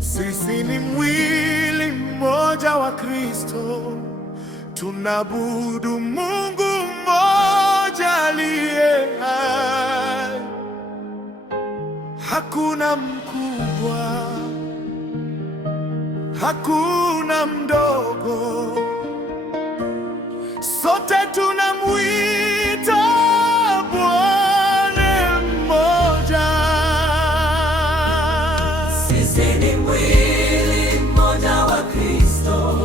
Sisi ni mwili mmoja wa Kristo, tunaabudu Mungu mmoja aliye hai. Hakuna mkubwa, hakuna mdogo, sote tunamwita Bwana mmoja. Sisi ni mwili mmoja wa Kristo,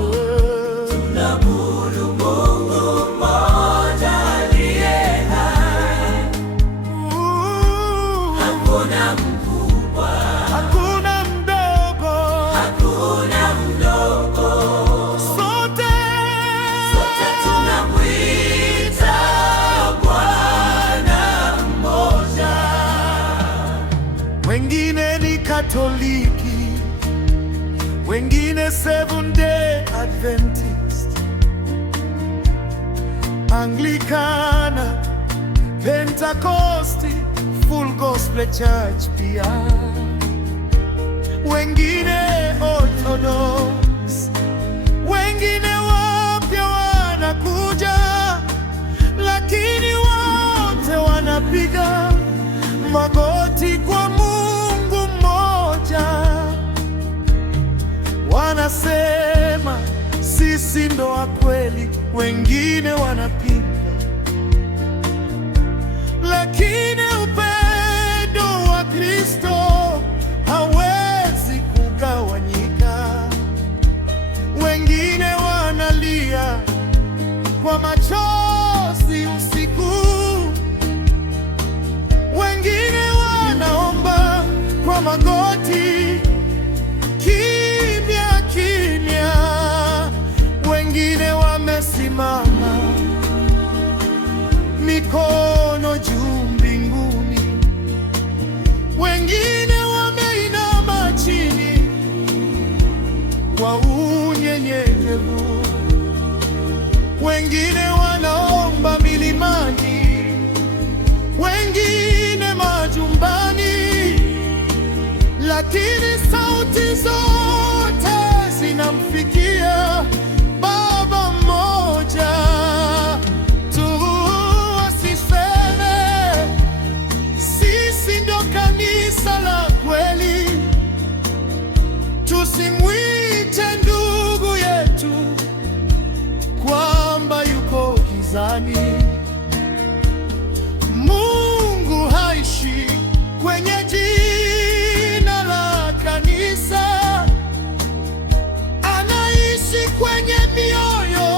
tunaabudu Mungu mmoja aliye hai. Hakuna mkubwa, Hakuna mdogo, sote tunamwita Bwana mmoja. wengine ni Katoliki, wengine Seventh Day Adventist, Anglikana, Pentecosti, Full Gospel Church pia, wengine Orthodox, wengine wapya wanakuja, lakini wote wanapiga magoti kwa Mungu mmoja. Wanasema sisi ndo wa kweli, wengine wanapinga, lakini upendo wa Kristo hawezi kugawanyika. Wengine wanalia kwa machozi usiku, wengine wanaomba kwa magoti kimya kimya, wengine wamesimama mikono juu mbinguni, wengine wameinama chini kwa unyenyekevu, wengine wanaomba milimani, wengine majumbani, lakini sauti zote zinamfikia Baba mmoja. Tuwasiseme sisi ndo kanisa la kweli, tusimwite ndugu yetu kwamba yuko gizani. Mungu haishi kwenye jina la kanisa, anaishi kwenye mioyo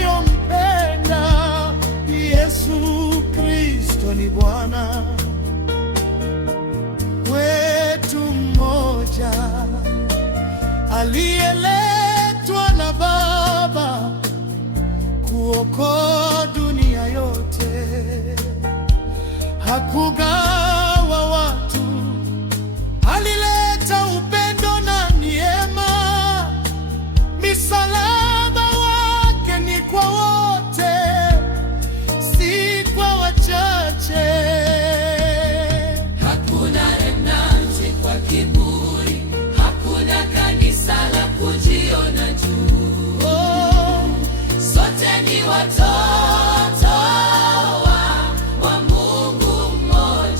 inayompenda. Yesu Kristo ni Bwana wetu mmoja, aliyeletwa na Baba kuokoa dunia yote. Hakugawa watu, alileta upendo na neema. Misalaba wake ni kwa wote, si kwa wachache. Hakuna remnanti kwa kiburi, hakuna kanisa la kujiona juu. Sote ni watoto wa Mungu mmoja.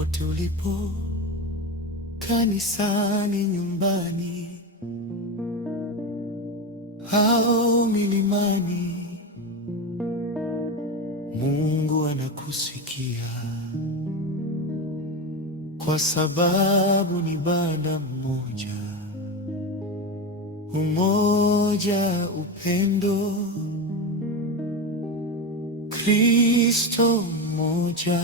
popote ulipo, kanisani, nyumbani au milimani, Mungu anakusikia, kwa sababu ni Baba mmoja, umoja, upendo, Kristo mmoja.